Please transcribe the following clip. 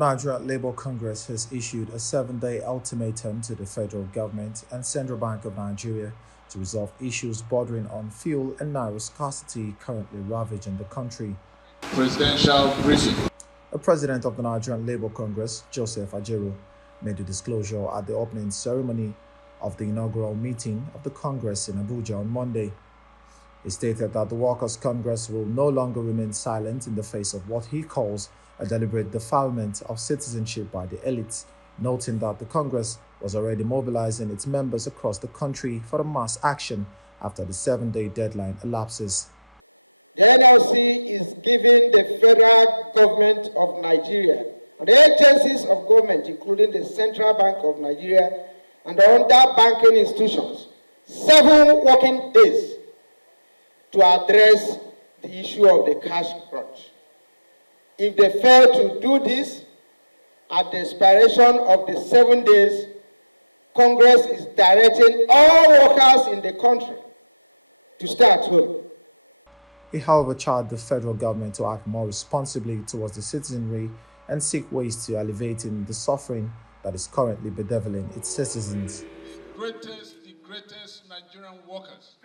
Nigerian Labour Congress has issued a 7-day ultimatum to the federal government and Central Bank of Nigeria to resolve issues bordering on fuel and naira scarcity currently ravaging the country. Presidential briefing. The president of the Nigerian Labour Congress, Joseph Ajaero, made the disclosure at the opening ceremony of the inaugural meeting of the Congress in Abuja on Monday. He stated that the Workers' Congress will no longer remain silent in the face of what he calls a deliberate defilement of citizenship by the elites, noting that the Congress was already mobilizing its members across the country for a mass action after the 7-day deadline elapses. The NLC is giving the federal government of Nigeria and the agencies of government, including the Central Bank of Nigeria and the other banking institutions, 7 working days to address the issue of the cash crunch. If they fail to do this, at the expiration of the 7 days, Congress is directing all workers in the country to stay at home. He, however, charged the federal government to act more responsibly towards the citizenry and seek ways to alleviating the suffering that is currently bedeviling its citizens. The greatest Nigerian workers